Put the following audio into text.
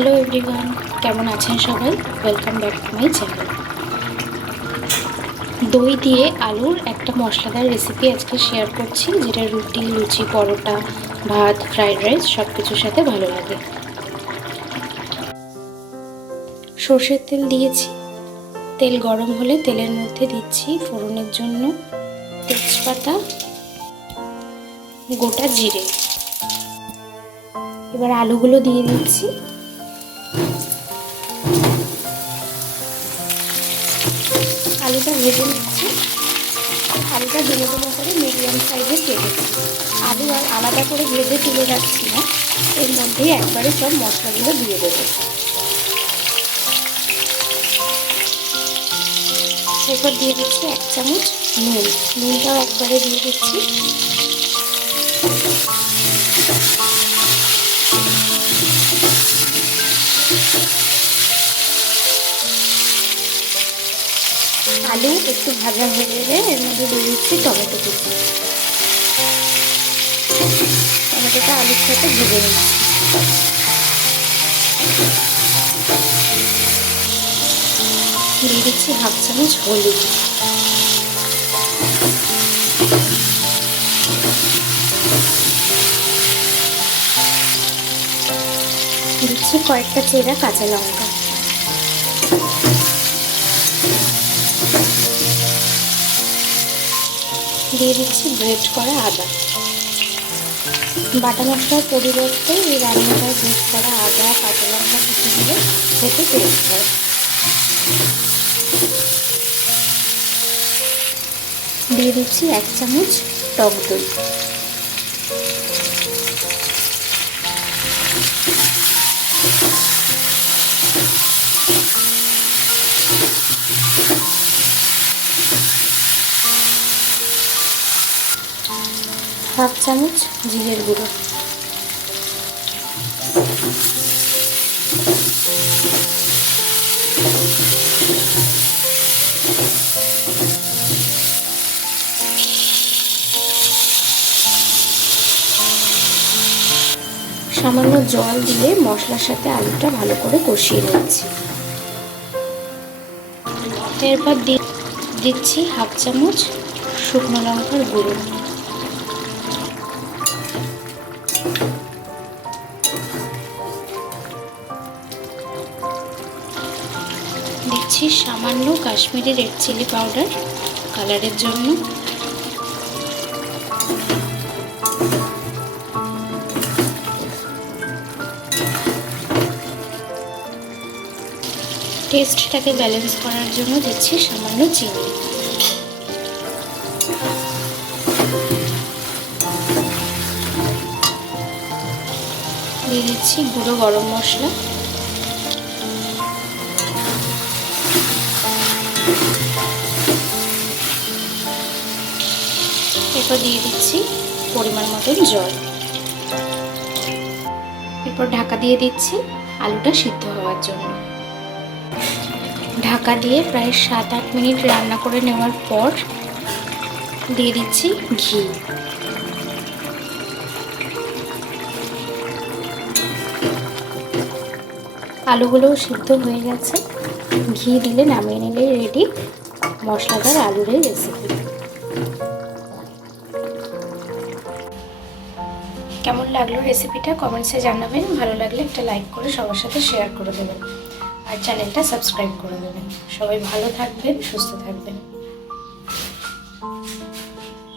Hello everyone, কেমন আছেন সবাই? Welcome back to my channel. দই দিয়ে আলুর একটা মশলাদার রেসিপি আজকে শেয়ার করছি, যেটা রুটি, লুচি, পরোটা, ভাত, ফ্রাইড রাইস সব কিছুর সাথে ভালো লাগে। সর্ষের তেল দিয়েছি। তেল গরম হলে তেলের মধ্যে দিচ্ছি ফোড়নের জন্য তেজপাতা, গোটা জিরে। এবার আলুগুলো দিয়ে দিচ্ছি। আলুটা ভেজে নিচ্ছি। আলুটা ডুমো ডুমো করে মিডিয়াম সাইজে কেটেছি। আলু আর আলাদা করে ভেজে তুলে রাখছি না, এর মধ্যেই একবারে সব মশলাগুলো দিয়ে দেবো। এরপর দিয়ে দিচ্ছি 1 চামচ নুন। নুনটাও একবারে দিয়ে দিচ্ছি। আলু একটু ভাজা হয়ে গেলে এর মধ্যে দিয়ে দিচ্ছি টমেটো কুচি। টমেটোটা আলুর সাথে ভেজে নিচ্ছি। দিয়ে দিচ্ছি 1/2 চামচ হলুদ। দিচ্ছি কয়েকটা চেরা কাঁচা লঙ্কা। দিয়ে দিচ্ছি গ্রেট করা আদা। বাটা মশলার পরিবর্তে এই রান্নাটায় গ্রেট করা আদা, কাঁচা লঙ্কা কুচি দিয়ে খেতে টেস্ট হয়। দিয়ে দিচ্ছি 1 চামচ টক দই। হাফ চামচ জিরের গুঁড়ো। সামান্য জল দিয়ে মশলার সাথে আলুটা ভালো করে কষিয়ে নিচ্ছি। এরপর দিচ্ছি 1/2 চামচ শুকনো লঙ্কার গুঁড়ো। দিচ্ছি সামান্য কাশ্মীরি রেড চিলি পাউডার কালারের জন্য। টেস্টটাকে ব্যালেন্স করার জন্য দিচ্ছি সামান্য চিনি। দিয়ে দিচ্ছি গুঁড়ো গরম মশলা। এরপর দিয়ে দিচ্ছি পরিমাণ মতন জল। এরপর ঢাকা দিয়ে দিচ্ছি আলুটা সিদ্ধ হওয়ার জন্য। ঢাকা দিয়ে প্রায় 7-8 মিনিট রান্না করে নেওয়ার পর দিয়ে দিচ্ছি ঘি। আলুগুলোও সিদ্ধ হয়ে গেছে। ঘি দিলে নামিয়ে নিলেই রেডি মশলাদার আলুর এই রেসিপি। কেমন লাগলো রেসিপিটা কমেন্টসে জানাবেন। ভালো লাগলে একটা লাইক করে সবার সাথে শেয়ার করে দেবেন আর চ্যানেলটা সাবস্ক্রাইব করে দেবেন। সবাই ভালো থাকবেন, সুস্থ থাকবেন।